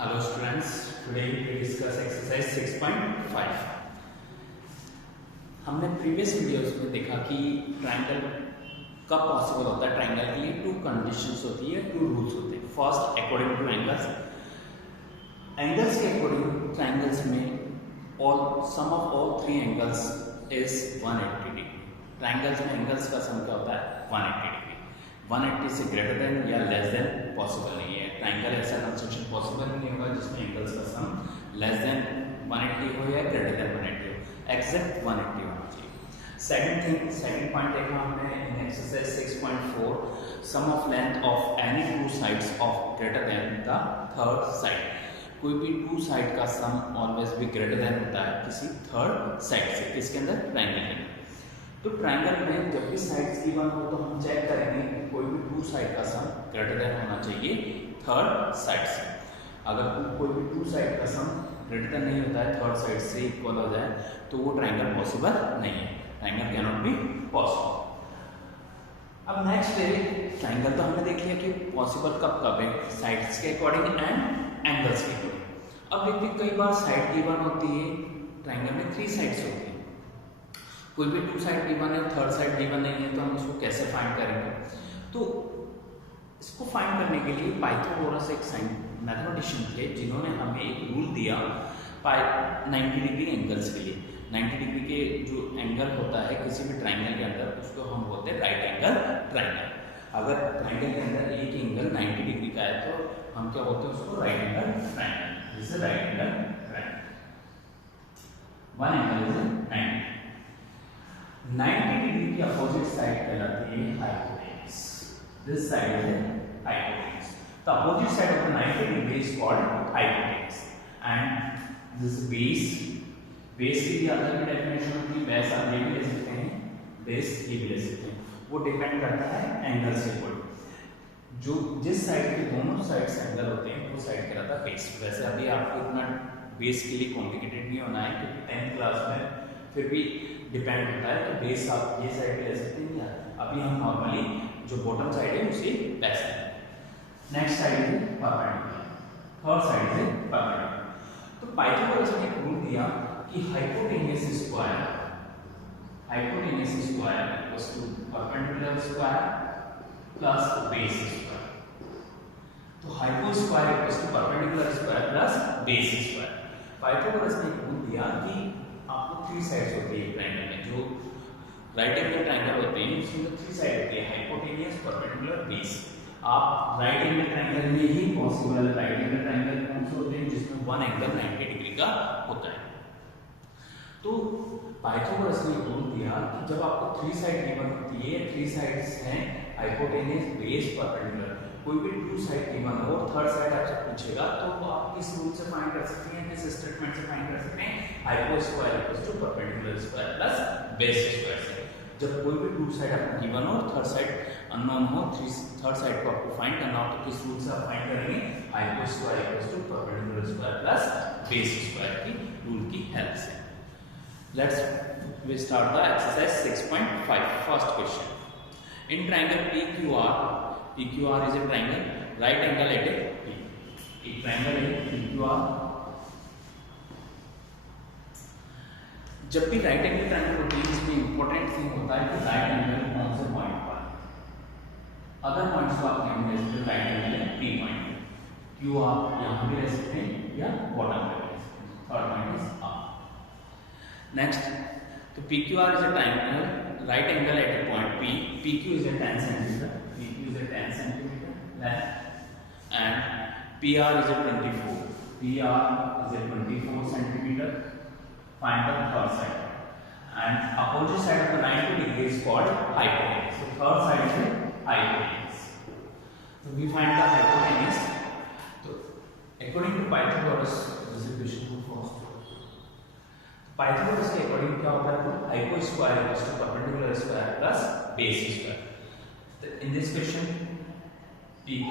Hello students, today we discuss exercise 6.5. हमने previous videos में देखा कि ट्रायंगल कब पॉसिबल होता है। ट्रायंगल के लिए टू कंडीशंस होती है, टू रूल्स होते हैं। First, according to angles, angles के अकॉर्डिंग ट्रायंगल्स में all sum of all three angles is 180 degree. Triangles में एंगल्स का सम क्या होता है? 180 डिग्री। 180 से ग्रेटर देन या लेस देन पॉसिबल नहीं है। ट्रायंगल ऐसा कंस्ट्रक्शन पॉसिबल नहीं होगा जिसमें एंगल्स का सम लेस देन 180 हो या ग्रेटर देन 180 हो, एक्सेप्ट 180 होना चाहिए। सेकंड पॉइंट देखा हमने in exercise 6.4, sum of length of any two sides of greater than the third side. कोई भी टू साइड का सम ऑलवेज भी ग्रेटर देन होता है किसी थर्ड साइड से। किसके अंदर? ट्रायंगल के अंदर। तो ट्रायंगल में जब भी साइड्स गिवन हो तो हम चेक करेंगे कि कोई भी टू साइड का सम ग्रेटर देन होना चाहिए थर्ड साइड से। अगर कोई भी टू साइड का सम ग्रेटर देन नहीं होता है, थर्ड साइड से इक्वल हो जाए, तो वो ट्रायंगल पॉसिबल नहीं है। Triangle can not be possible. अब नेक्स्ट है ट्रायंगल। तो हमने देख लिया कि पॉसिबल कब कब है, साइड्स के अकॉर्डिंग एंड एंगल्स के अकॉर्डिंग। अब देखिए कई बार साइड गिवन होती है, ट्रायंगल में थ्री साइड्स होती है। कोई भी टू साइड गिवन है, थर्ड साइड गिवन नहीं है, तो हम इसको कैसे फाइंड करेंगे? तो इसको फाइंड करने के लिए पाइथागोरस एक मैथमेटिशियन थे जिन्होंने हमें एक रूल दिया 90 डिग्री एंगल्स के लिए। 90 डिग्री के जो एंगल होता है किसी भी ट्रायंगल के अंदर, उसको हम बोलते हैं राइट एंगल ट्रायंगल। अगर ट्रायंगल के अंदर एक एंगल 90 डिग्री का है तो हम क्या बोलते हैं उसको? Right angle triangle. This is right angle triangle. One angle is 90 degree की अपोजिट साइड कहलाती है hypotenuse. This side is hypotenuse. The opposite side of the 90 degree is called hypotenuse and this base. Base की अलग ही definition होती है। Base आप ये भी ले सकते हैं, बेस ये भी ले सकते हैं। वो डिपेंड करता है एंगल से ऊपर। जो जिस साइड के दोनों साइड्स एंगल होते हैं वो साइड कहलाता है बेस। वैसे अभी आपको इतना बेस के लिए कॉम्प्लिकेटेड नहीं होना है, क्योंकि 10th क्लास में फिर भी डिपेंड होता है। तो बेस आप ये साइड ले सकते हैं, या अभी हम नॉर्मली जो बॉटम साइड है उसे बेस है। नेक्स्ट साइड है परपेंडिकुलर, थर्ड साइड है परपेंडिकुलर। तो पाइथागोरस ने एक रूल दिया कि hypotenuse square equals to perpendicular square plus base square. तो hypo square equals to perpendicular square plus base square. Pythagoras ने एक रूल दिया कि आपको थ्री साइड्स होती है ट्रायंगल में। जो राइट एंगल ट्रायंगल होते हैं उसमें थ्री साइड होती है, हाइपोटेन्यूज, परपेंडिकुलर, बेस। आप राइट एंगल ट्रायंगल में ही पॉसिबल है। राइट एंगल ट्रायंगल कौन से होते हैं? जिसमें वन एंगल 90 डिग्री का होता है। तो पाइथागोरस ने रूल दिया कि जब आपको थ्री साइड गिवन होती है, थ्री साइड्स हैं हाइपोटेन्यूज, बेस, परपेंडिकुलर, कोई भी टू साइड गिवन हो, थर्ड साइड आपसे पूछेगा, तो आप किस रूल से फाइंड कर सकते हैं, किस स्टेटमेंट से फाइंड कर सकते हैं? Hypo square equals to perpendicular square plus base square से। जब कोई भी टू साइड आपको गिवन हो, थर्ड साइड अननोन हो, थर्ड साइड को आपको फाइंड करना हो, तो किस रूल से आप फाइंड करेंगे? Hypo square equals to perpendicular square plus base square की रूल की हेल्प से। Let's start the exercise 6.5. First question. In triangle PQR is a triangle, right angle at a P. एक triangle है PQR। जब भी right angle triangle होती है, इसमें इंपॉर्टेंट थिंग होता है कि राइट एंगल कौन से पॉइंट पर। अदर पॉइंट्स को आप यहाँ ले सकते हैं, राइट एंगल है P पॉइंट। Q आप यहाँ भी ले सकते हैं या बॉटम पे ले सकते हैं। Third point is R। Next, तो PQR is a triangle, right angle at a point P. PQ is a 10 centimeter. PQ is a 10 centimeter length, and PR is a 24. PR is a 24 centimeter. Find the third side, and opposite side of the 90 degree is called hypotenuse. So third side is a hypotenuse. So we find the hypotenuse. So according to Pythagoras, this is question first. Pythagoras के according क्या होता है? Hypo square equals to perpendicular square plus base square. तो in this question PQ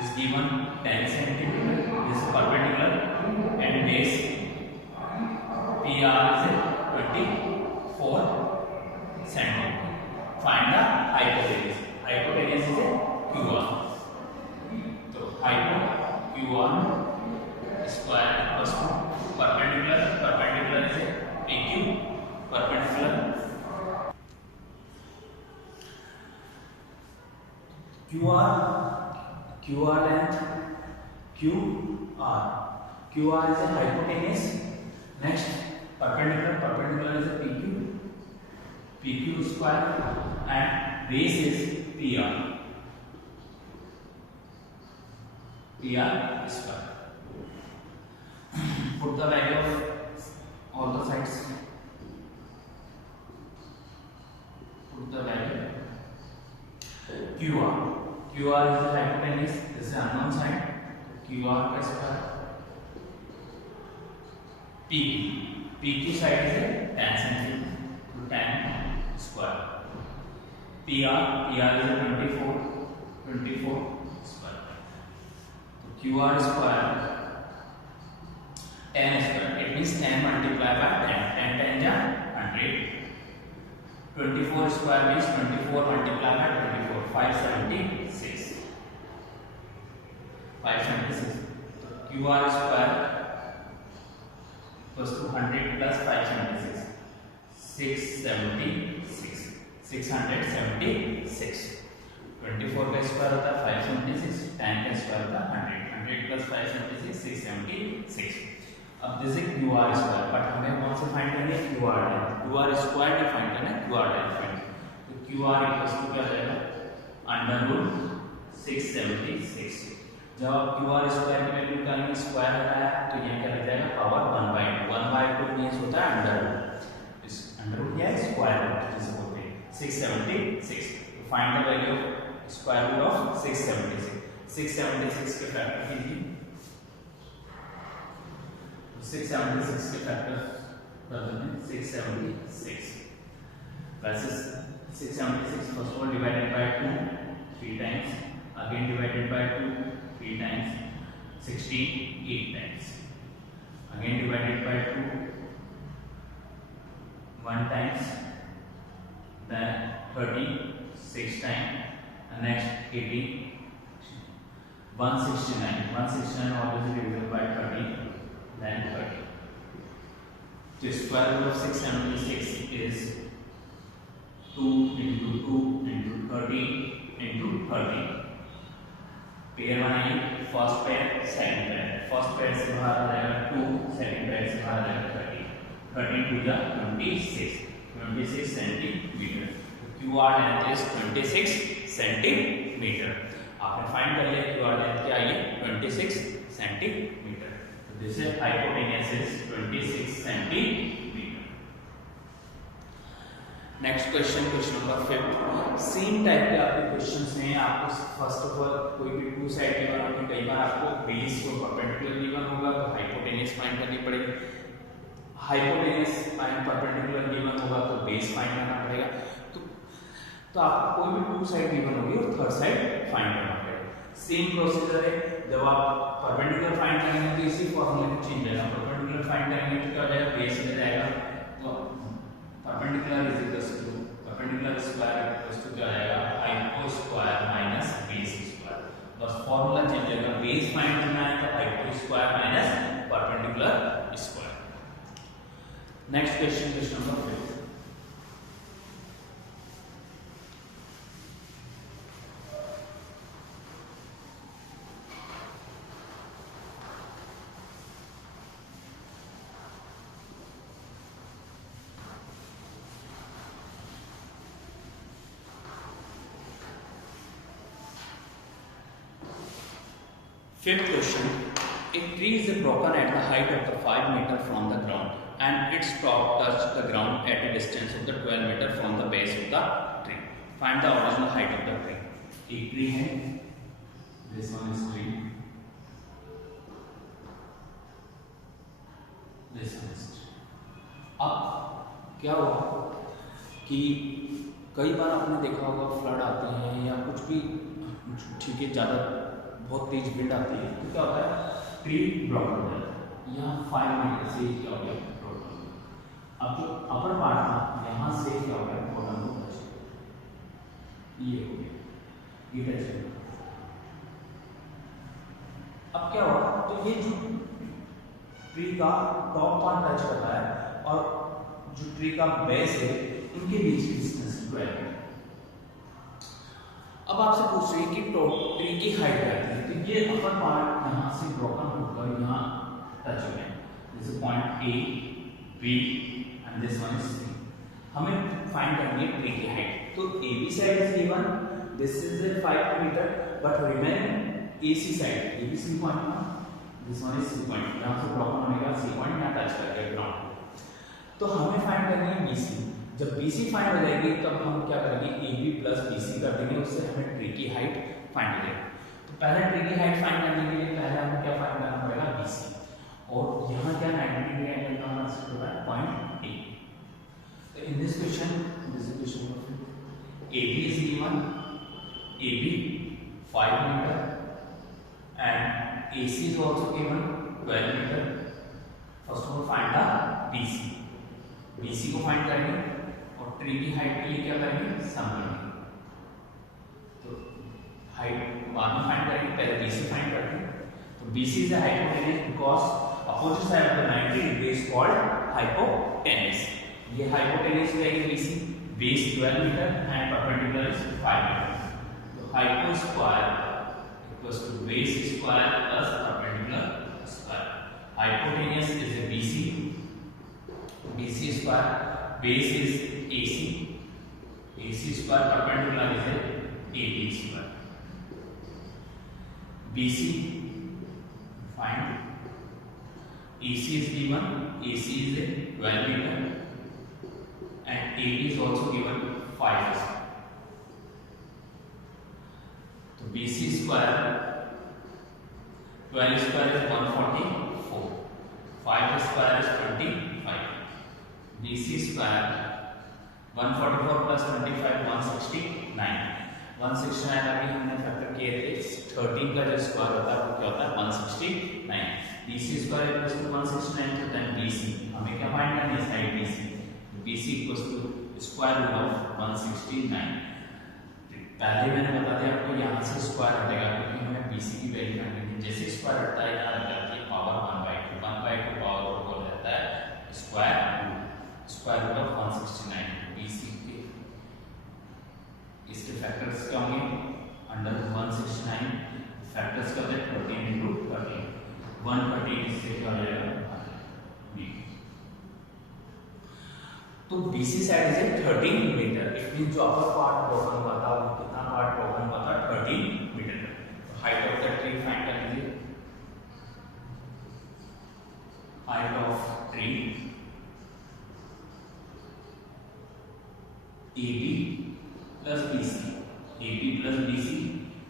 is given 10 centimeter, this is perpendicular, and base PR is 24 centimeter. Find the hypotenuse. Hypotenuse is QR. तो hypo QR square equals to perpendicular. Perpendicular is a PQ. Perpendicular QR length QR is a hypotenuse. Next perpendicular is a PQ square and base is PR square. Put the value of all the sides. Put the value. QR is the hypotenuse. This is unknown side. QR का square. PQ side is a tan centimeter. So tan square. PR is a 24 square. So QR square. Tan square. It means tan multiplied by 10. 10 ja 100. 24 square means 24 multiplied by 24. 576. So QR square equals to 100 plus 576. 676. 24 का square होता है 576. tan का square होता है 100 plus 576 676. अब this is QR square, but हमें कौन से फाइंड करना है? QR स्क्वायर डिफाइन करना है. QR डिफाइन तो QR इक्वल्स टू क्या हो जाएगा? Under root 676. जब आप QR स्क्वायर की वैल्यू निकालेंगे स्क्वायर होता है तो ये क्या लग जाएगा? पावर 1/2 मींस होता है अंडर रूट. इस अंडर रूट या स्क्वायर रूट जिसे बोलते हैं 676. Find the value of square root of 676. 676 के फैक्टर कीजिए. 676 के फैक्टर कर देते हैं 676 versus 676 first of all divided by 2 3 times, again divided by 2 3 times, 68 times, again divided by 2 1 times, then 36 times, and next 80 169 obviously divided by 30, then 30. The square root of 676 is 2 into 2 into 30 into 30. Pair बनाइए. First pair second pair. First pair से बाहर आ जाएगा 2, second pair से बाहर आ जाएगा 30. 30 to the 26 centimetre. QR length is 26 centimetre. आपने find कर लिया QR लेंथ क्या आई है? 26 centimetre. This is hypotenuse is 26 centimeter. Next question number 5. Same type के आपके क्वेश्चंस हैं. आपको फर्स्ट ऑफ ऑल कोई भी टू साइड गिवन होगी. कई बार आपको बेस को परपेंडिकुलर गिवन होगा तो हाइपोटेन्यूज फाइंड करनी पड़ेगी. हाइपोटेन्यूज फाइंड परपेंडिकुलर गिवन होगा तो बेस फाइंड करना पड़ेगा. तो आपको कोई भी टू साइड गिवन होगी और थर्ड साइड फाइंड करना पड़ेगा. सेम प्रोसीजर है. जब आप परपेंडिकुलर फाइंड करेंगे तो इसी फॉर्मूले को चेंज करेगा. परपेंडिकुलर फाइंड करेंगे तो क्या हो जाएगा? बेस मिल जाएगा. तो perpendicular is equal to perpendicular square equal to क्या हो जाएगा? Hypo square minus base square. बस फॉर्मूला चेंज होगा. बेस फाइंड करना है तो hypo square minus perpendicular square. Next question number 5. Fifth question. A tree is broken at the height of the 5 meter from the ground and its top touched the ground at a distance of the 12 meter from the base of the tree. Find the original height of the tree. एक tree है. This one is tree. This one is tree. अब क्या होगा कि कई बार आपने देखा होगा फ्लड आते हैं या कुछ भी ठीक है ज़्यादा बहुत तेज विंड आती है तो क्या होता है? ट्री ब्लॉक हो जाता है. यहाँ 5 मीटर से क्या हो गया? ब्लॉक हो गया. अब जो अपर पार्ट था यहाँ से क्या हो गया? बॉटम को टच हो गया. ये हो गया. ये टच हो गया. अब क्या होगा? तो ये जो ट्री का टॉप पार्ट टच कर रहा है और जो ट्री का बेस है उनके बीच की डिस्टेंस 12 है। अब आपसे पूछ रही है कि ट्री की हाइट क्या है, तो ये अपर पार्ट यहाँ से ब्रोकन होकर यहाँ टच हो गए, जैसे point A B and this one is C. हमें फाइंड करनी है ट्री की हाइट। तो A B side is given, this is 5 meter, but remain AC side, ABC point ना, this one is C point, यहाँ से ब्रोकन होने का C पॉइंट यहाँ टच करेगा ग्राउंड। तो हमें फाइंड करनी है BC। जब BC फाइंड हो जाएगी तब हम क्या करेंगे, AB प्लस BC कर देंगे, उससे हमें ट्री की हाइट फाइंड हो जाएगी। तो पहले ट्री की हाइट फाइंड करने के लिए पहले हमें क्या फाइंड करना पड़ेगा, BC, और यहाँ क्या 90 डिग्री एंगल का आंसर हो रहा है पॉइंट A। तो in this question AB is given, AB 5 meter and AC is also given 12 meter. First of all find the BC, BC को फाइंड करेंगे और ट्री की हाइट के लिए क्या करेंगे, सम करेंगे। तो हाइट बाद में फाइंड करेंगे, पहले BC फाइंड करते हैं। तो BC is the hypotenuse because opposite side of the 90 degree is called hypotenuse। ये hypotenuse रहेगी BC, base 12 meter and perpendicular is 5 meter। तो hypo square equals to base square plus perpendicular square। Hypotenuse is a BC, BC square, base is AC, AC square, perpendicular is a AB square। BC find, AC is given, AC is a 12 meter and AB is also given 5 square। तो BC square 12 square is 144, 5 square is 25, BC square 144 plus 25 169, 169 अभी हमने factor किए थे, 13 का जो square होता है वो क्या होता है 169। BC स्क्वायर इक्वल्स टू 169, तो देन BC हमें क्या फाइंड करना है, side BC, BC equals to square root of 169। पहले मैंने बता दिया आपको यहाँ से स्क्वायर हटेगा क्योंकि हमें BC की वैल्यू फाइंड करनी है। जैसे स्क्वायर हटता है यहाँ लग जाती है पावर 1/2, 1/2 पावर रूट हो जाता है स्क्वायर रूट ऑफ 169। BC के इसके फैक्टर्स क्या होंगे, अंडर 169 फैक्टर्स क्या होते हैं 13 into 13, 130 इससे क्या हो जाएगा B। तो BC side is 13 metre, it mean जो अपर पार्ट ब्रोकन हुआ था वो कितना पार्ट ब्रोकन हुआ था 13 मीटर। तो height of the tree find कर लीजिए, height of tree AB plus BC, AB plus BC,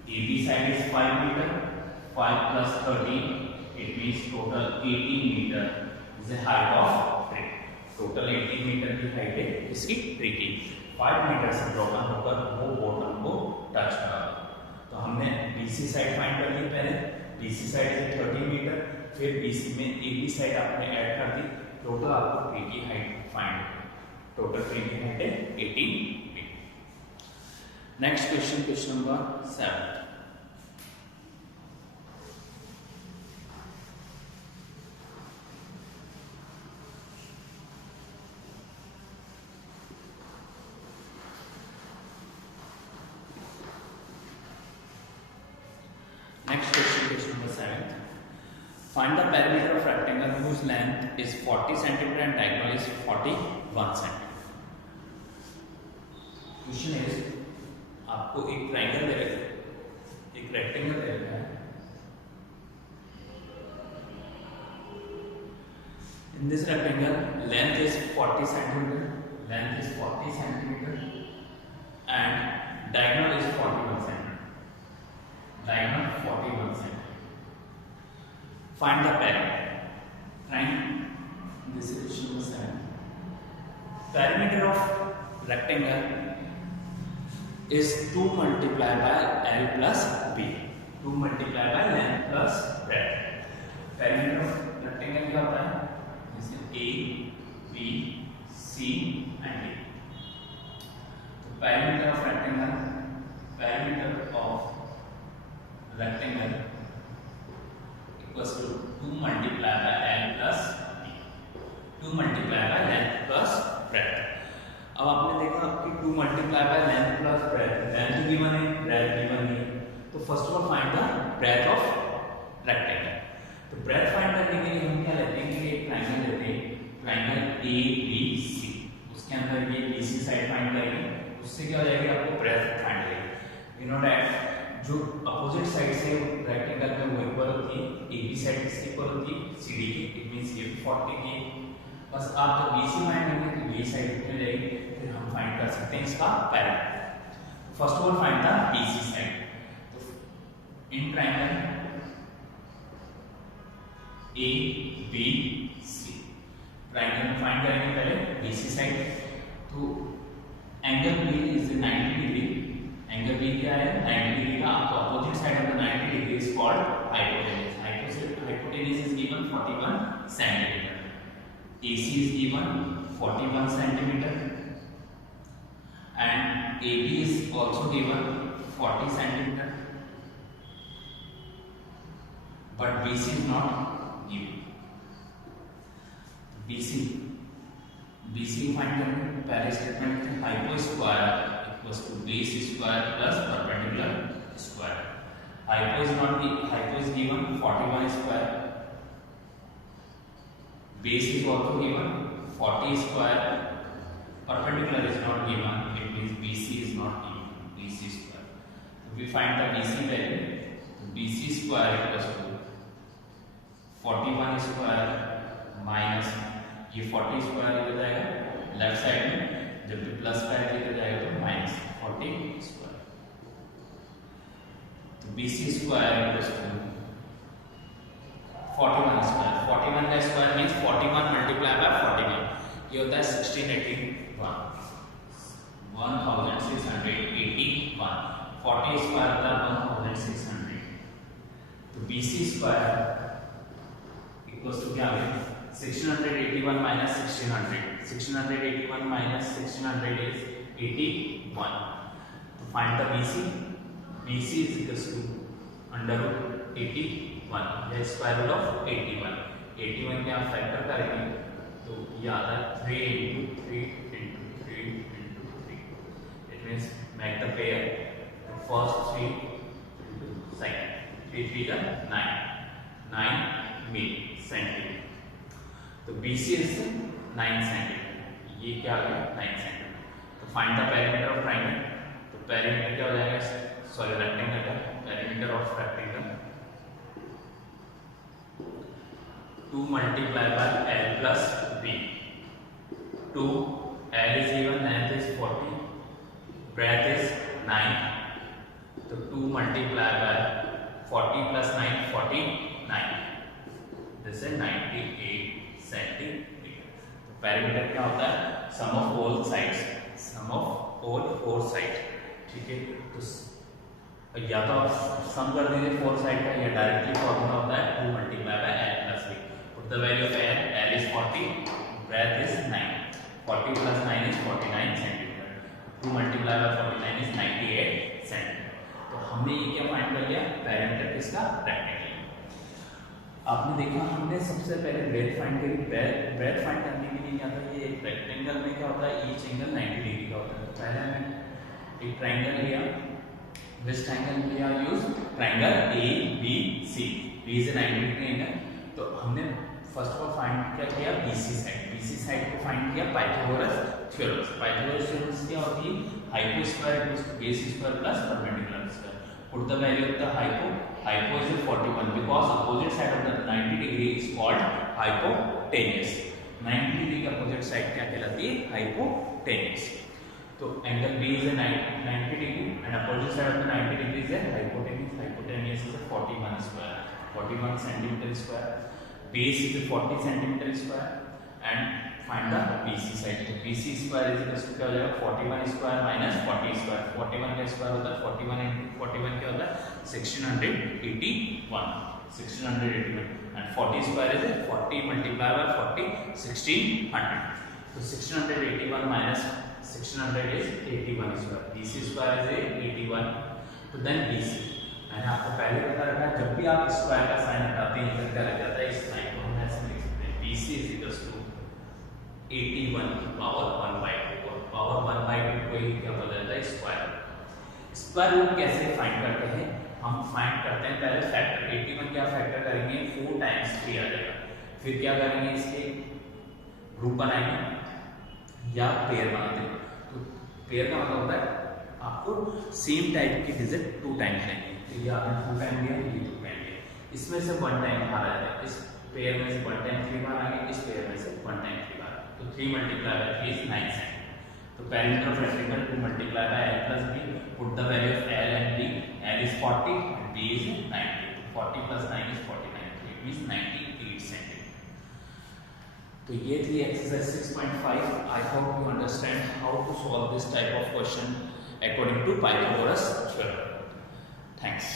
AB side is 5 meter, 5 plus 13, it means total 18 meter is the height of tree। Total 18 metre की height है इसकी tree की। 5 metre से broken होकर वो bottom को टच करा। तो हमने BC साइड फाइंड कर ली पहले, BC साइड है 13 मीटर, फिर BC में AB साइड आपने ऐड कर दी, टोटल आपको ट्री की हाइट फाइंड, टोटल ट्री की हाइट है 18 metre. Next question, question number 7। Next question, question number 7. Find the perimeter of rectangle whose length is 40 cm and diagonal is 41 cm. Question is, आपको एक triangle दे रखा है, एक rectangle दे रखा है। In this rectangle, length is 40 cm, length is 40 cm, and diagonal is 41 cm. Diagonal 41 cm. Find the perimeter. Find this is question number 7. Perimeter of rectangle is 2 multiplied by L plus B. 2 multiplied by length plus breadth. Perimeter of rectangle क्या होता है? जैसे A, B, C and D. तो perimeter of rectangle equals to 2 multiplied by L plus 2 multiply by length plus breadth. अब आपने देखा कि 2 multiply by length plus breadth, length given है, ब्रेथ गिवन है, तो first of all find the breadth of rectangle. तो breadth find करने के लिए हम क्या लेते हैं कि एक ट्रायंगल लेते हैं, ट्रायंगल ए बी सी, उसके अंदर ये बीसी साइड फाइंड करेंगे, उससे क्या हो जाएगा आपको ब्रेथ फाइंड करेंगे। यू नो दैट जो अपोजिट साइड से रेक्टेंगल में वो इक्वल होती है, ए बी साइड किसकी इक्वल होती है, सी डी की, इट मींस ये 40 की। बस आप जब बीसी फाइंड करेंगे तो ये साइड कितनी रहेगी, फिर हम फाइंड कर सकते हैं इसका parallel. First of all find the BC side. तो in triangle A B C, triangle में फाइंड करेंगे पहले बीसी साइड। तो angle B is 90 degree, angle B क्या है 90 डिग्री का, तो opposite side of the 90 degree is called hypotenuse. Hypotenuse is given 41 centimeter, AC is given 41 centimeter and AB is also given 40 centimeter, but BC is not given. BC find करेंगे, पहले statement है hypo square equals to base square plus perpendicular square. Hypo is given 41 square, base is also given 40 square, perpendicular is not given, it means BC is not given, BC square. So we find the BC value, BC square equals to 41 square minus ये 40 square हो जाएगा left side में, जब भी plus का लेकर जाएगा तो माइनस 40 square। तो BC square equals to 41 square, 41 का स्क्वायर मींस 41 मल्टीप्लाई बाय 41, ये होता है 1681, 1681, 40 स्क्वायर होता है 1600। तो BC स्क्वायर इक्वल्स टू क्या है 1681 माइनस 1600, 1681 माइनस 1600 इज 81। तो find the BC, BC is equals to under root 81 या स्क्वायर रूट ऑफ 81, 81 के आप फैक्टर करेंगे तो ये आता है 3 into 3 into 3 into 3, it means make the pair first 3 into second, 3 3 का 9 मिली सेंटीमीटर। तो BC इज 9 सेंटीमीटर, ये क्या आ गया 9 सेंटीमीटर। तो find the perimeter of triangle. तो पेरीमीटर क्या हो जाएगा, सॉरी रेक्टेंगल का perimeter of rectangle 2 multiplied by L plus B. 2 L is given, length is 40, breadth is 9. तो 2 multiplied by 40 plus 9 49. This is 98 centimeter. तो पेरीमीटर क्या होता है, sum of all sides, sum of all 4 side. ठीक है, तो या तो आप सम कर दीजिए 4 साइड का, या डायरेक्टली फॉर्मूला होता है 2 multiplied by L plus B। The value of L is 40, breadth is 9, 40 plus 9 is 49 centimeter, 2 multiplied by 49 is 98 centimeter। तो हमने ये क्या फाइंड कर लिया, पेरीमीटर किसका, रेक्टेंगल। आपने देखा हमने सबसे पहले ब्रेथ फाइंड करी, ब्रेथ फाइंड करने के लिए क्या था, ये एक रेक्टेंगल में क्या होता है, ईच एंगल 90 डिग्री का होता है। तो पहले हमने एक ट्रायंगल लिया, विच ट्रायंगल लिया, use triangle A B C, B is 90 degree angle. तो हमने फर्स्ट ऑफ ऑल फाइंड क्या किया, BC साइड को फाइंड किया पाइथागोरस थ्योरम। पाइथागोरस थ्योरम क्या होती है, hypo square equals to base square plus perpendicular square. Put the value of the hypo is 41 because opposite side of the 90 degree is called hypotenuse. 90 degree का opposite side क्या कहलाती है, hypotenuse. तो angle B is 90 degree and opposite side of the 90 degree is hypotenuse. Hypotenuse is 41 square, 41 centimetre square. Base is 40 centimeter square and find the BC side। तो BC square is equal to क्या हो जाएगा, 41 square minus 40 square। 41 का square होता है 41 into 41 क्या होता है 1681, 1681 and 40 square is 40 multiplied by 40, 1600। तो 1681 minus 600 is 81 square। BC square is 81। तो then BC मैंने आपको पहले बता रखा है, जब भी आप स्क्वायर का साइन हटाते हैं इधर क्या लग जाता है, इस साइन को हम ऐसे लिख सकते हैं, BC is equals to 81 की पावर 1/2 और पावर 1/2 को ही क्या बोला जाता है, स्क्वायर। स्क्वायर रूट कैसे फाइंड करते हैं, हम फाइंड करते हैं पहले फैक्टर। 81 क्या फैक्टर करेंगे, 4 टाइम्स 3 आ जाएगा। फिर क्या करेंगे, इसके ग्रुप बनाएंगे या पेयर बनाते हैं। तो पेयर का मतलब होता है आपको सेम टाइप की डिजिट 2 टाइम्स लेंगे। तो ये आपने 2 टाइम लिया, ये 2 टाइम लिया, इसमें से 1 टाइम बाहर आ जाएगा, इस पेयर में से 1 टाइम 3 बार आएंगे, इस पेयर में से 1 टाइम 3 बार। तो 3 मल्टीप्लाई बाय 3 इज 9 सेंट। तो perimeter of rectangle 2 multiply bye l plus b, put the value of l and b, l is 40 and b is 90, 40 plus 9 is 49, so it means 98 centimeter। तो ये थी exercise 6.5। I hope you understand how to solve this type of question according to Pythagoras theorem. Thanks.